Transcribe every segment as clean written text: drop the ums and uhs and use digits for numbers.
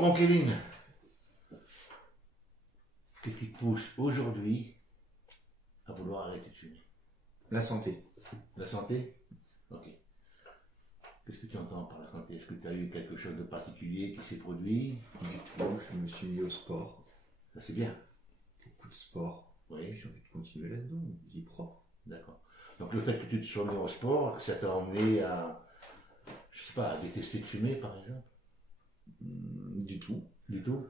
Bon, Kevin, qu'est-ce qui te pousse aujourd'hui à vouloir arrêter de fumer? La santé. La santé? Ok. Qu'est-ce que tu entends par la santé? Est-ce que tu as eu quelque chose de particulier qui s'est produit? Du tout, je me suis mis au sport. Ça, c'est bien. Beaucoup de sport. Oui. J'ai envie de continuer là-dedans, une vie propre. D'accord. Donc le fait que tu te sois mis au sport, ça t'a emmené à, je sais pas, à détester de fumer, par exemple? Du tout. Du tout?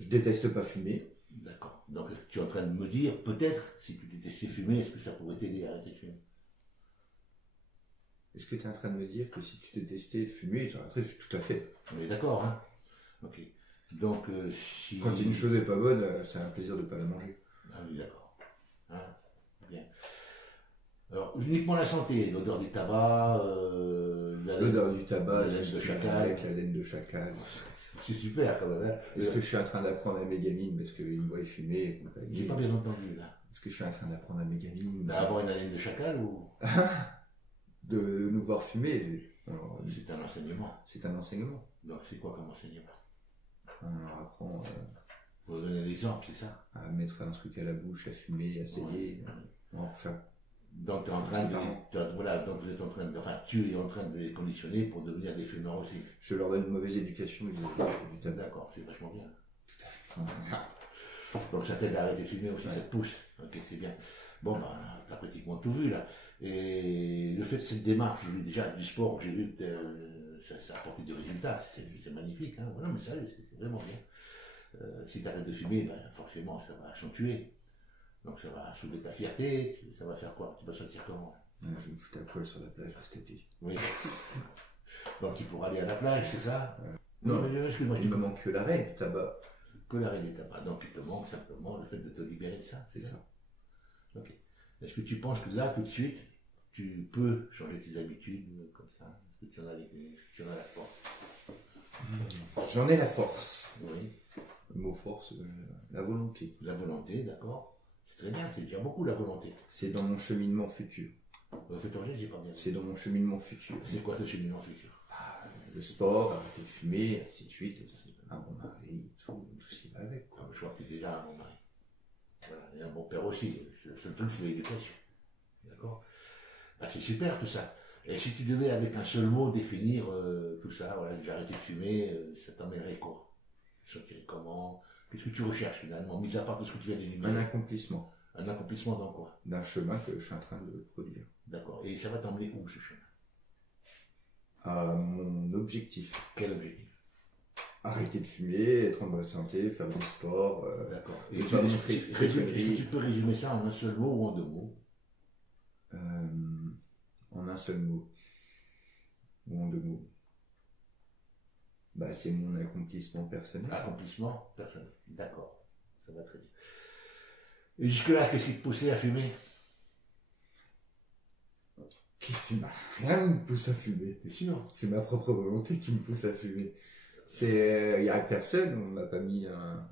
Je déteste pas fumer. D'accord. Donc est-ce que tu es en train de me dire, peut-être, si tu détestais fumer, est-ce que ça pourrait t'aider à arrêter de fumer? Est-ce que tu es en train de me dire que si tu détestais fumer, j'arrêterais? Tout à fait. On est d'accord, hein? Ok. Donc si... Quand une chose n'est pas bonne, c'est un plaisir de ne pas la manger. Ah oui, d'accord. Hein? Bien. Alors, uniquement la santé, l'odeur du tabac, L'odeur du tabac, la laine de chacal. avec la laine de chacal. C'est super quand même. Hein? Est-ce que je suis en train d'apprendre à mes gamines parce qu'ils me voient fumer? J'ai pas bien entendu là. Est-ce que je suis en train d'apprendre à mes gamines Avoir une haleine de chacal ou... de nous voir fumer? Alors, C'est un enseignement. c'est un enseignement. Donc c'est quoi comme enseignement? On leur apprend Pour donner l'exemple, c'est ça? à mettre un truc à la bouche, à fumer, à saigner. Enfin, Donc tu es en train de... Voilà, donc vous êtes en train de... Enfin, tu es en train de les conditionner pour devenir des fumeurs aussi. je leur donne une mauvaise éducation du tabac. D'accord, c'est vachement bien. Tout à fait. Donc ça t'aide à arrêter de fumer aussi, ça te pousse. Ok, c'est bien. Bon, bah, t'as pratiquement tout vu là. Et le fait de cette démarche, déjà du sport, j'ai vu que ça a apporté des résultats, c'est magnifique. Hein. Non, mais sérieux, c'est vraiment bien. Si t'arrêtes de fumer, ben, forcément, ça va accentuer. Donc ça va soulever ta fierté, ça va faire quoi? Tu vas sortir comment? Je vais me foutre à poil sur la plage cet été. Oui. Donc tu pourras aller à la plage, c'est ça? Non, mais excuse-moi, il me manque que l'arrêt du tabac. que l'arrêt du tabac. Donc il te manque simplement le fait de te libérer de ça, C'est ça. Ok. Est-ce que tu penses que là, tout de suite, tu peux changer tes habitudes comme ça? Est-ce que tu en as, est-ce que tu en as la force? J'en ai la force. Oui. Le mot force, la volonté. La volonté, d'accord. C'est très bien, c'est déjà beaucoup la volonté. C'est dans mon cheminement futur. Fais ton geste, j'ai pas bien. C'est dans mon cheminement futur. C'est quoi ce cheminement futur? Le sport, arrêter de fumer, ainsi de suite. Un bon mari, tout ce qui va avec. Ah, je crois que tu es déjà un bon mari. Voilà, et un bon père aussi. Le seul truc, c'est l'éducation. D'accord? Bah, c'est super tout ça. Et si tu devais, avec un seul mot, définir tout ça, voilà, que j'ai arrêté de fumer, ça t'emmènerait quoi? Tu sentirais comment? Qu'est-ce que tu recherches finalement, mis à part tout ce que tu viens d'énumérer? Un accomplissement. Un accomplissement dans quoi? D'un chemin que je suis en train de produire. D'accord. Et ça va t'emmener où ce chemin? À mon objectif. Quel objectif? Arrêter de fumer, être en bonne santé, faire du sport. D'accord. Et Et pas montrer est-ce que tu peux résumer ça en un seul mot ou en deux mots? En un seul mot. Ou en deux mots. Bah, c'est mon accomplissement personnel. Accomplissement personnel. D'accord. Ça va très bien. Et jusque-là, qu'est-ce qui te poussait à fumer? Rien ne me pousse à fumer, t'es sûr? C'est ma propre volonté qui me pousse à fumer. Il n'y a personne, on m'a pas mis un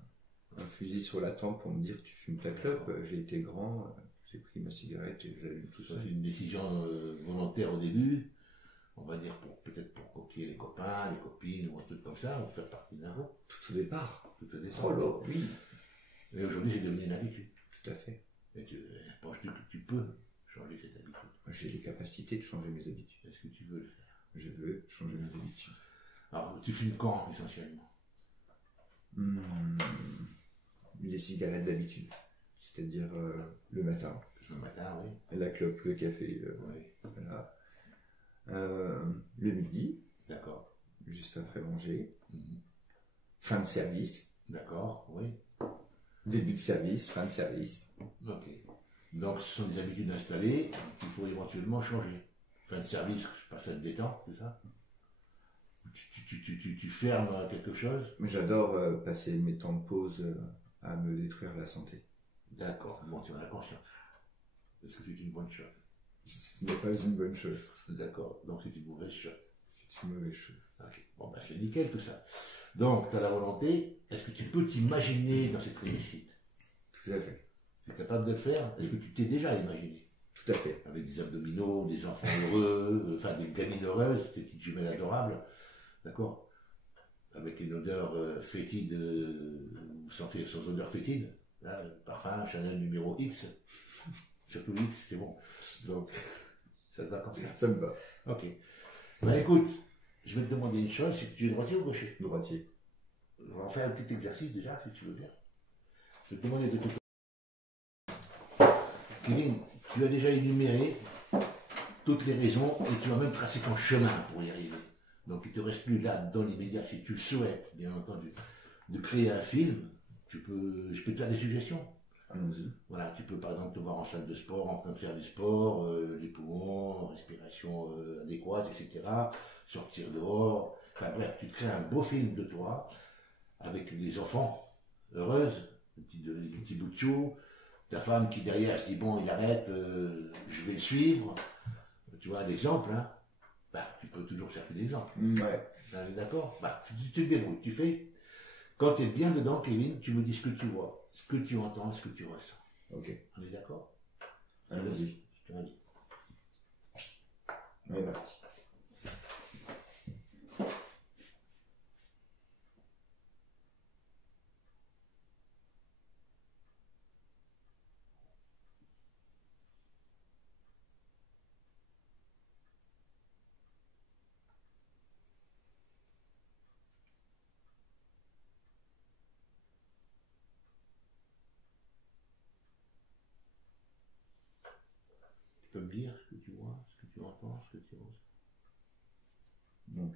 fusil sur la tempe pour me dire tu fumes ta clope. J'ai été grand, j'ai pris ma cigarette et j'allume tout Ça, seul. c'est une décision volontaire au début, on va dire peut-être pour copier les copains, les copines ou un truc comme ça, ou faire partie d'un groupe. Tout au départ. Tout au départ. Oh là, oui. Et aujourd'hui, c'est devenu une habitude. Tout à fait. Et penses-tu que tu peux changer cette habitude? J'ai les capacités de changer mes habitudes. Est-ce que tu veux le faire? Je veux changer mes habitudes. Alors, tu fumes quand essentiellement? Les cigarettes d'habitude. C'est-à-dire le matin. Le matin, oui. La clope, le café. Oui. Voilà. Le midi. D'accord. Juste après manger. Mhm. Fin de service. D'accord, oui. Début de service, fin de service. Ok. Donc, ce sont des habitudes installées qu'il faut éventuellement changer. Fin de service, je passe à te détendre, c'est ça? Tu fermes quelque chose? J'adore passer mes temps de pause à me détruire la santé. D'accord, bon, tu en as conscience. Est-ce que c'est une bonne chose? Ce n'est pas une bonne chose. D'accord, donc c'est une mauvaise chose. C'est une mauvaise chose. Ok, bon, ben c'est nickel tout ça. Donc, tu as la volonté, est-ce que tu peux t'imaginer dans cette réussite? Tout à fait. Tu es capable de le faire? Est-ce que tu t'es déjà imaginé? Tout à fait. Avec des abdominaux, des enfants heureux, enfin des gamines heureuses, des petites jumelles adorables. D'accord? avec une odeur fétide, sans odeur fétide. Là, parfum, Chanel numéro X. Surtout X, c'est bon. Donc, ça te va comme ça. Ça me va. Ok. Bah écoute, je vais te demander une chose, si tu es droitier ou gaucher? Droitier. On va faire un petit exercice déjà, si tu veux bien. Je vais te demander de te... Kevin, tu as déjà énuméré toutes les raisons et tu as même tracé ton chemin pour y arriver. Donc il ne te reste plus là, dans l'immédiat, si tu le souhaites, bien entendu, de créer un film. Je peux te faire des suggestions. Allons-y. Voilà, tu peux par exemple te voir en salle de sport, en train de faire du sport, les poumons, respiration adéquate, etc. Sortir dehors. Enfin bref, tu te crées un beau film de toi, avec des enfants heureuses, des petits bouts de chou, ta femme qui derrière se dit bon, il arrête, je vais le suivre. Tu vois l'exemple, hein. Bah, tu peux toujours chercher l'exemple. Ouais. D'accord. Bah, tu te débrouilles, tu fais. Quand tu es bien dedans, Kevin, tu me dis ce que tu vois, ce que tu entends, ce que tu ressens. Ok. On est d'accord? Allons-y. Je te dis. On est parti. Tu peux me dire ce que tu vois, ce que tu entends, ce que tu ressens. Donc,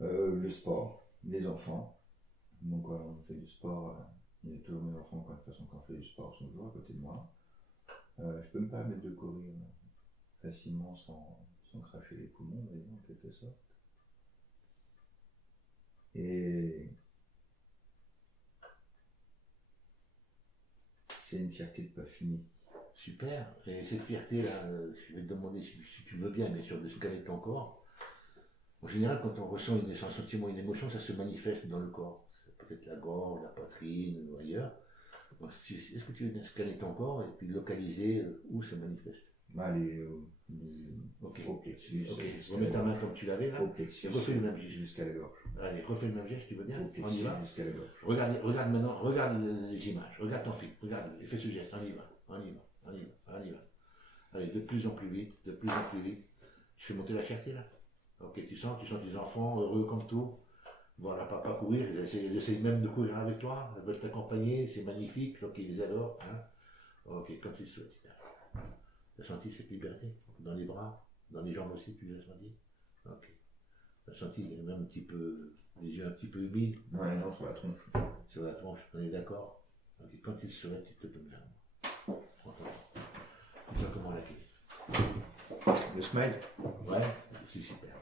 le sport, les enfants. Donc voilà, on fait du sport. Il y a toujours mes enfants, de toute façon, quand je fais du sport, ils sont toujours à côté de moi. Je peux me permettre de courir facilement sans cracher les poumons, d'ailleurs, en quelque sorte. Et c'est une fierté de ne pas finir. Super. Et cette fierté-là, je vais te demander si tu veux bien, bien sûr, de scanner ton corps. En général, quand on ressent un sentiment, une émotion, ça se manifeste dans le corps. C'est peut-être la gorge, la poitrine ou ailleurs. Est-ce que tu veux bien scanner ton corps et puis localiser où ça manifeste? Allez, Ok. au plexus. Ok, remets ta main comme tu l'avais là. Au plexus. Refais le même geste. Jusqu'à la gorge. Allez, refais le même geste, tu veux bien? Au On y plexus va? jusqu'à la gorge. Regarde maintenant, regarde les images, regarde ton film, regarde, fais ce geste, on y va, on y va, on y va, on y va. Allez, de plus en plus vite, de plus en plus vite. Tu fais monter la fierté là. Ok, tu sens tes enfants heureux comme tout. Voilà, papa courir, ils essayent même de courir avec toi, ils veulent t'accompagner, c'est magnifique, donc ils les adorent. Hein. Ok, quand tu souhaites. Tu as senti cette liberté? Dans les bras, dans les jambes aussi, tu l'as senti? Ok. Tu as senti même un petit peu, les yeux un petit peu humides? Ouais, non, sur la tronche. Sur la tronche, on est d'accord? Ok, quand tu le souhaites, tu te donnes vers moi. Tu sens comment la clé? Le smile. Ouais, c'est super.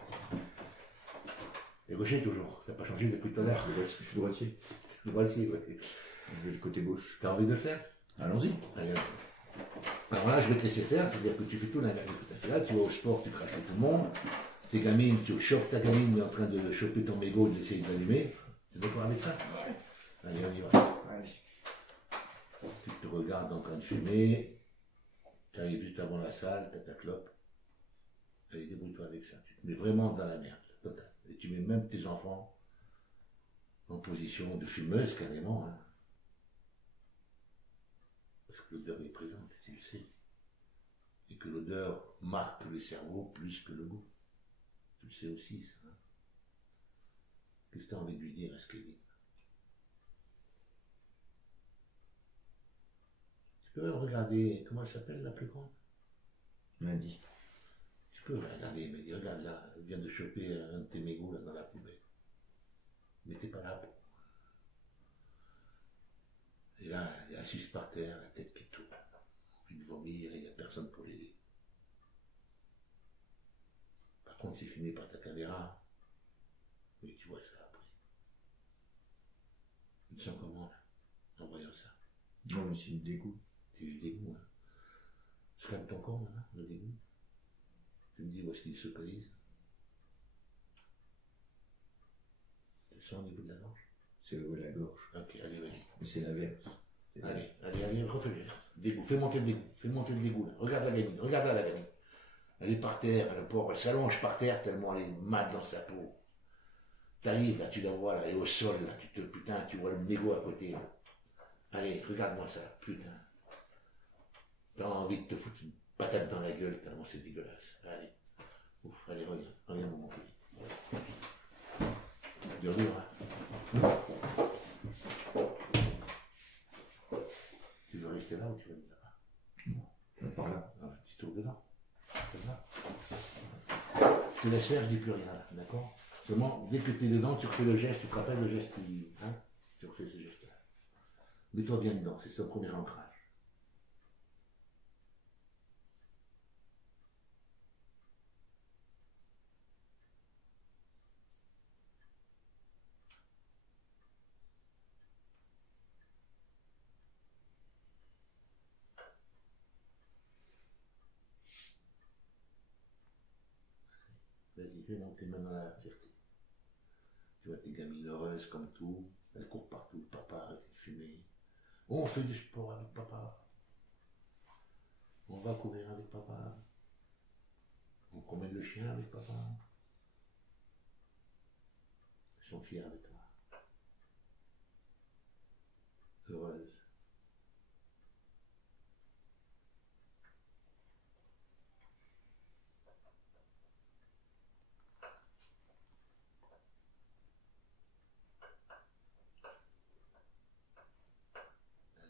T'es gaucher toujours, ça n'a pas changé depuis tout à l'heure. Je suis droitier. T'es droitier, ouais. Je vais le côté gauche. T'as envie de le faire? Allons-y. Allez, alors là, je vais te laisser faire, c'est-à-dire que tu fais tout l'inverse de ce que tu as fait là, tu vas au sport, tu craches tout le monde, tes gamines, tu chopes ta gamine, mais en train de choper ton mégot, d'essayer de l'allumer. Tu es d'accord avec ça? Ouais. Allez, on y va. Allez. Tu te regardes en train de fumer, tu arrives juste avant la salle, tu as ta clope. Allez, débrouille-toi avec ça. Tu te mets vraiment dans la merde, total. Et tu mets même tes enfants en position de fumeuse carrément. Hein. Parce que l'odeur est présente, tu le sais. Et que l'odeur marque le cerveau plus que le goût. Tu le sais aussi, ça. Hein. Qu'est-ce que tu as envie de lui dire à ce qu'il dit? Tu peux même regarder, comment elle s'appelle la plus grande? Lundi. Tu peux regarder, mais dis, regarde là, elle vient de choper un de tes mégots là, dans la poubelle. Mais t'es pas là pour. Et là, elle est assise par terre, la tête qui tourne, envie de vomir, et il n'y a personne pour l'aider. Par contre, c'est filmé par ta caméra, mais tu vois ça après. Tu te sens comment là, en voyant ça? Non, mais c'est du dégoût. C'est du dégoût, hein. Scanne ton corps maintenant, le dégoût. Tu me dis où est-ce qu'il se localise. Tu le sens au niveau de la gorge? C'est au niveau de la gorge. Ok, allez, vas-y. Mais c'est l'inverse. Allez, refais le geste. Dégoût, fais monter le dégoût là. Regarde la gamine, regarde la gamine. Elle est par terre, le pauvre, elle s'allonge par terre tellement elle est mal dans sa peau. T'arrives, là, tu la vois, là, et au sol, là, putain, tu vois le mégot à côté, là. Allez, regarde-moi ça, putain. T'as envie de te foutre une patate dans la gueule, tellement c'est dégueulasse. Allez. Ouf, allez, reviens, mon petit. Dur, hein. Tu veux rester là ou tu veux venir là? Par là. Un petit tour dedans. Comme ça. Je te laisse faire, je dis plus rien là, d'accord? Seulement, dès que tu es dedans, tu refais le geste, tu te rappelles le geste qui. Hein? Tu refais ce geste-là. Mets-toi bien dedans, c'est son premier ancrage. Vas-y, fais monter maintenant la fierté. Tu vois tes gamines heureuses comme tout, elles courent partout, papa arrête de fumer. On fait du sport avec papa. On va courir avec papa. On promène le chien avec papa. Elles sont fiers de toi. Heureuses.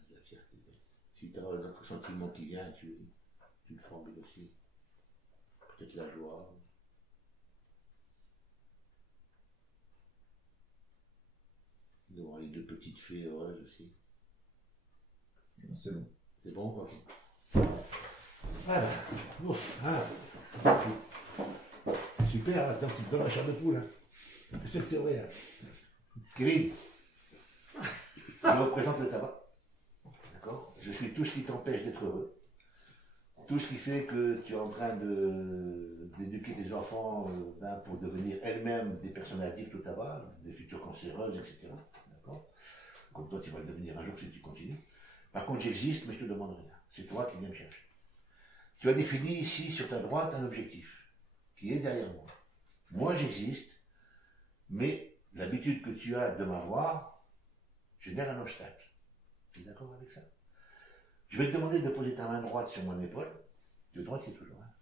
La fierté. Si tu as un autre sentiment qui vient, tu le formules aussi. Peut-être la joie. De voir les deux petites filles heureuses aussi. C'est bon. C'est bon, quoi. Voilà. Ouf, ah. Super, attends, tu te donnes la chair de poule. Hein. C'est sûr que c'est vrai. Hein. Kevin, je représente le tabac. D'accord? Je suis tout ce qui t'empêche d'être heureux. Tout ce qui fait que tu es en train d'éduquer tes enfants pour devenir elles-mêmes des personnes addictes au tabac, des futures cancéreuses, etc. D'accord? Comme toi, tu vas le devenir un jour si tu continues. Par contre, j'existe, mais je ne te demande rien. C'est toi qui viens me chercher. Tu as défini ici, sur ta droite, un objectif, qui est derrière moi. Moi, j'existe, mais l'habitude que tu as de m'avoir génère un obstacle. Tu es d'accord avec ça? Je vais te demander de poser ta main droite sur mon épaule. De droite, c'est toujours. Hein.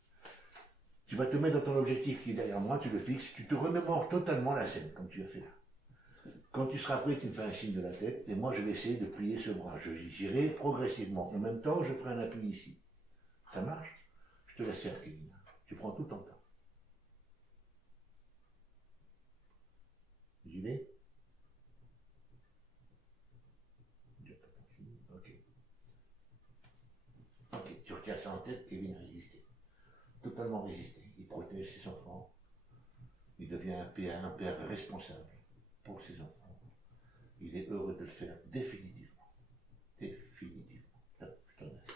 Tu vas te mettre dans ton objectif qui est derrière moi, tu le fixes, tu te remémores totalement la scène, comme tu as fait là. Quand tu seras prêt, tu me fais un signe de la tête, et moi je vais essayer de plier ce bras. J'irai progressivement. En même temps, je ferai un appui ici. Ça marche? Je te laisse faire, Kevin. Tu prends tout ton temps. J'y vais? Ok. Ok, tu retiens ça en tête, Kevin a résisté. Totalement résisté. Il protège ses enfants. Il devient un père responsable pour ses enfants. Il est heureux de le faire définitivement. Définitivement. Je te remercie.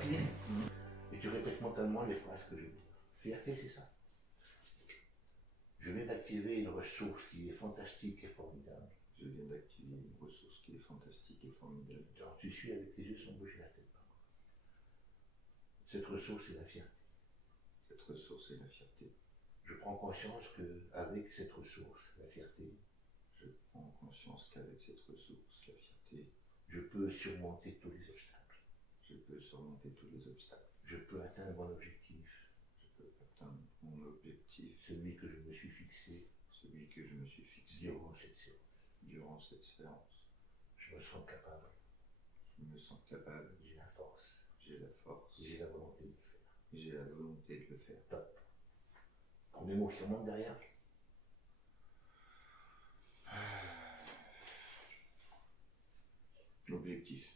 Kevin? Et tu répètes mentalement les phrases que je dis. Fierté, c'est ça. Je viens d'activer une ressource qui est fantastique et formidable. Je viens d'activer une ressource qui est fantastique et formidable. Alors tu suis avec tes yeux sans bouger la tête. Cette ressource est la fierté. Cette ressource est la fierté. Je prends conscience qu'avec cette ressource, la fierté, je prends conscience qu'avec cette ressource, la fierté, je peux surmonter tous les obstacles. Je peux surmonter tous les obstacles. Je peux atteindre mon objectif. Je peux atteindre mon objectif. Celui que je me suis fixé. Celui que je me suis fixé. Durant cette séance. Durant cette séance. Je me sens capable. Je me sens capable. J'ai la force. J'ai la force. J'ai la volonté de le faire. J'ai la volonté de le faire. Top. Premier mot qui remonte derrière. Objectif.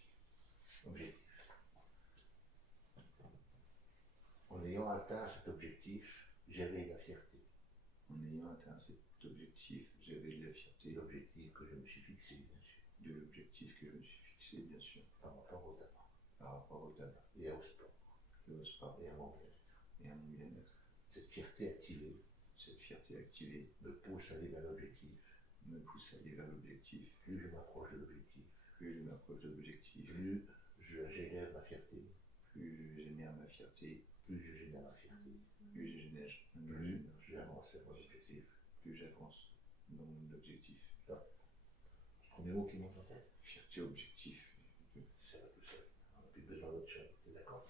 Objectif. En ayant atteint cet objectif, j'avais la fierté. En ayant atteint cet objectif, j'avais la fierté. L'objectif que je me suis fixé, bien sûr. De l'objectif que je me suis fixé, bien sûr. Par rapport au tabac. Par rapport au tabac. Et au sport. Et au sport. Et à mon bien-être. Et à mon bien-être. Cette fierté activée. Cette fierté activée. Me pousse à aller vers l'objectif. Me pousse à aller vers l'objectif. Plus je m'approche de l'objectif. Plus je m'approche de l'objectif. Plus je génère ma fierté. Plus je génère ma fierté. Plus je génère ma fierté. Plus je génère. Plus j'avance vers mon objectif. Plus j'avance dans mon objectif. Premier mot qui monte en tête. Fierté, objectif. Ça va tout seul. On n'a plus besoin d'autre chose. T'es d'accord?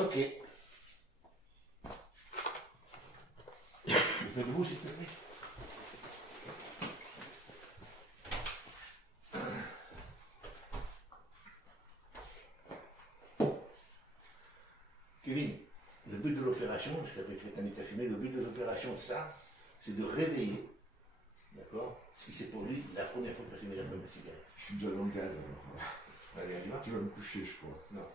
Ok. Faites-vous, s'il te plaît. Kevin, le but de l'opération, je t'avais fait un état filmé, le but de l'opération, ça, c'est de réveiller, d'accord, ce qui c'est pour lui la première fois que tu as fumé la première cigarette. Je suis déjà dans le gaz alors. Allez, on y va. Tu vas me coucher, je crois. Non.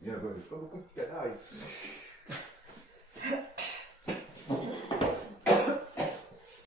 Il y en a pas beaucoup.